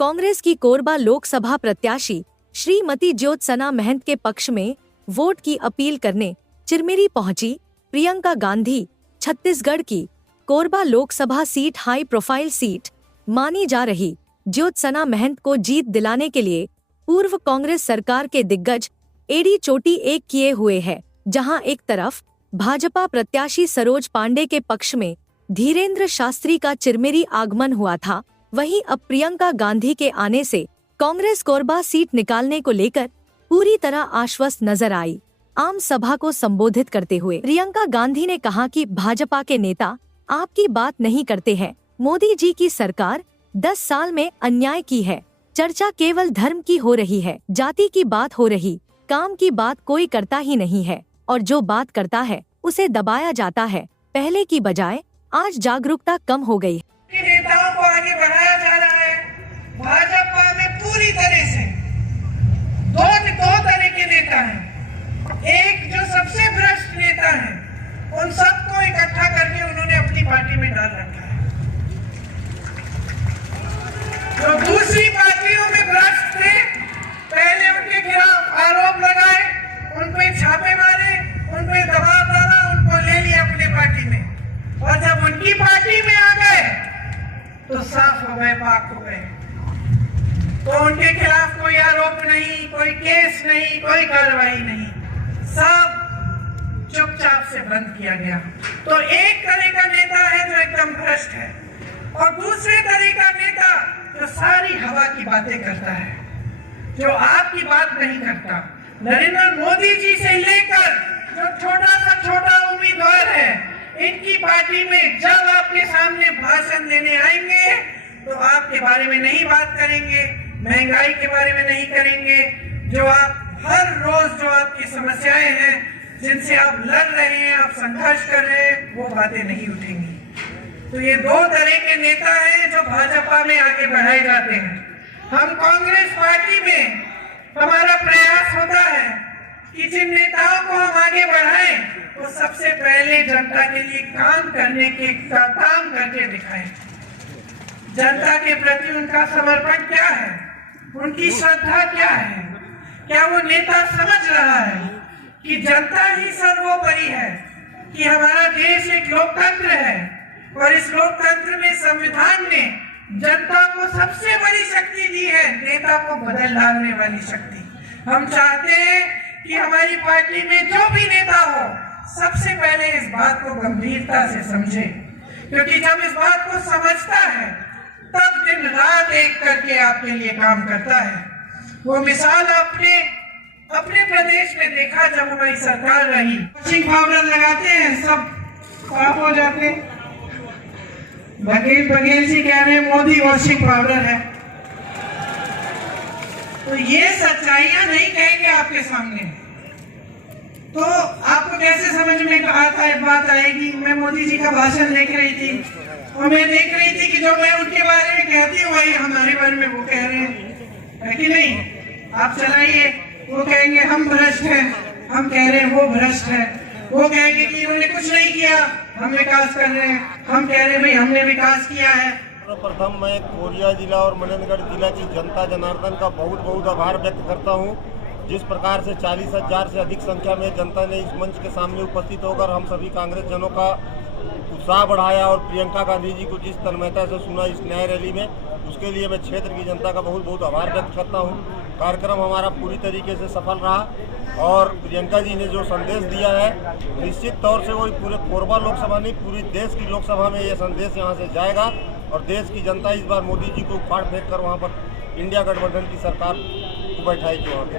कांग्रेस की कोरबा लोकसभा प्रत्याशी श्रीमती ज्योत्सना महंत के पक्ष में वोट की अपील करने चिरमिरी पहुंची प्रियंका गांधी। छत्तीसगढ़ की Korba Lok Sabha seat high profile seat मानी जा रही ज्योत्सना महंत को जीत दिलाने के लिए पूर्व कांग्रेस सरकार के दिग्गज एड़ी चोटी एक किए हुए है। जहां एक तरफ भाजपा प्रत्याशी सरोज पांडे के पक्ष में धीरेन्द्र शास्त्री का चिरमिरी आगमन हुआ था, वहीं अब प्रियंका गांधी के आने से कांग्रेस कोरबा सीट निकालने को लेकर पूरी तरह आश्वस्त नजर आई। आम सभा को संबोधित करते हुए प्रियंका गांधी ने कहा कि भाजपा के नेता आपकी बात नहीं करते हैं। मोदी जी की सरकार 10 साल में अन्याय की है। चर्चा केवल धर्म की हो रही है, जाति की बात हो रही, काम की बात कोई करता ही नहीं है और जो बात करता है उसे दबाया जाता है। पहले की बजाय आज जागरूकता कम हो गई है। नेताओं को आगे बढ़ाया जा रहा है। भाजपा में पूरी तरह से दो तरह के नेता हैं। एक जो सबसे भ्रष्ट नेता है, उन सबको इकट्ठा करके उन्होंने अपनी पार्टी में डाल रखा है। जो दूसरी पार्टियों में भ्रष्ट थे, पहले उनके खिलाफ आरोप लगाए, उन पे छापे मारे, उन पे दबाव डाला, उनको ले लिया अपनी पार्टी में, और जब उनकी पार्टी में आ गए तो साफ हो गए, पाक हो गए। तो उनके खिलाफ कोई आरोप नहीं, कोई केस नहीं, कोई कार्रवाई नहीं, सब चुपचाप से बंद किया गया। तो एक तरह का नेता है जो एकदम भ्रष्ट है, और दूसरे तरह का नेता जो सारी हवा की बातें करता है, जो आपकी बात नहीं करता। नरेंद्र मोदी जी से लेकर जो छोटा सा छोटा उम्मीदवार है, इनकी पार्टी में जब आपके सामने भाषण देने आएंगे तो आपके बारे में नहीं बात करेंगे, महंगाई के बारे में नहीं करेंगे, जो आप हर रोज जो आपकी समस्याएं हैं, जिनसे आप लड़ रहे हैं, आप संघर्ष कर रहे हैं, वो बातें नहीं उठेंगी। तो ये दो तरह के नेता हैं जो भाजपा में आगे बढ़ाए जाते हैं। हम कांग्रेस पार्टी में हमारा प्रयास होता है कि जिन नेताओं को हम आगे बढ़ाएं, वो सबसे पहले जनता के लिए काम करके दिखाएं। जनता के प्रति उनका समर्पण क्या है, उनकी श्रद्धा क्या है, क्या वो नेता समझ रहा है कि जनता ही सर्वोपरि है, कि हमारा देश एक लोकतंत्र है और इस लोकतंत्र में संविधान ने जनता को सबसे बड़ी शक्ति दी है, नेता को बदल डालने वाली शक्ति। हम चाहते हैं कि हमारी पार्टी में जो भी नेता हो, सबसे पहले इस बात को गंभीरता से समझे, क्योंकि जब इस बात को समझता है तब दिन रात एक करके आपके लिए काम करता है। वो मिसाल अपने प्रदेश में देखा जब हमारी सरकार रही। वॉशिंग पाउडर लगाते हैं, सब साफ हो जाते हैं। बघेल जी कह रहे हैं मोदी वॉशिंग पाउडर है। तो ये सच्चाइयां नहीं कहेंगे आपके सामने, तो आपको कैसे समझ में बात आएगी। मैं मोदी जी का भाषण देख रही थी और मैं देख रही थी कि जो मैं उनके बारे में कहती हूँ वही हमारे बारे में वो कह रहे हैं, है कि नहीं। आप चलाइए, वो कहेंगे हम भ्रष्ट हैं, हम कह रहे हैं वो भ्रष्ट है। वो कहेंगे कि इन्होंने कुछ नहीं किया, हम विकास कर रहे हैं, हम कह रहे हैं भाई हमने विकास किया है। सर्वप्रथम मैं कोरिया जिला और मनेन्द्रगढ़ जिला की जनता जनार्दन का बहुत आभार व्यक्त करता हूं। जिस प्रकार से 40,000 से अधिक संख्या में जनता ने इस मंच के सामने उपस्थित होकर हम सभी कांग्रेस जनों का उत्साह बढ़ाया और प्रियंका गांधी जी को जिस तन्मयता से सुना इस न्याय रैली में, उसके लिए मैं क्षेत्र की जनता का बहुत आभार व्यक्त करता हूं। कार्यक्रम हमारा पूरी तरीके से सफल रहा और प्रियंका जी ने जो संदेश दिया है, निश्चित तौर से वो पूरे कोरबा लोकसभा नहीं, पूरी देश की लोकसभा में ये संदेश यहाँ से जाएगा और देश की जनता इस बार मोदी जी को उखाड़ फेंक कर वहाँ पर इंडिया गठबंधन की सरकार को बैठाएगी वहाँ पे।